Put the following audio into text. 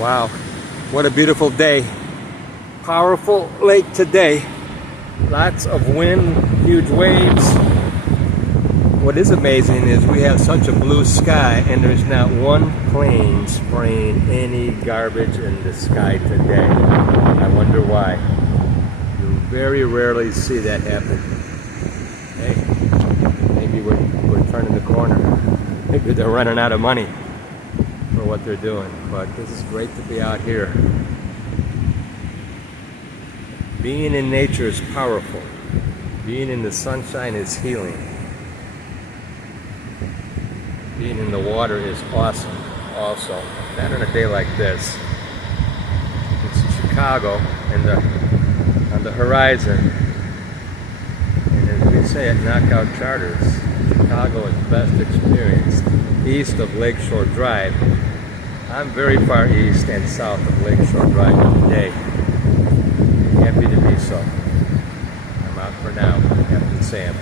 Wow, what a beautiful day. Powerful lake today. Lots of wind, huge waves. What is amazing is we have such a blue sky and there's not one plane spraying any garbage in the sky today. I wonder why. You very rarely see that happen. Hey, maybe we're turning the corner. Maybe they're running out of money for what they're doing, but this is great to be out here. Being in nature is powerful. Being in the sunshine is healing. Being in the water is awesome also. Not on a day like this. It's Chicago and on the horizon. And as we say at Knockout Charters, Chicago is best experienced east of Lakeshore Drive. I'm very far east and south of Lakeshore Drive today. Happy to be so. I'm out for now, Captain Sam.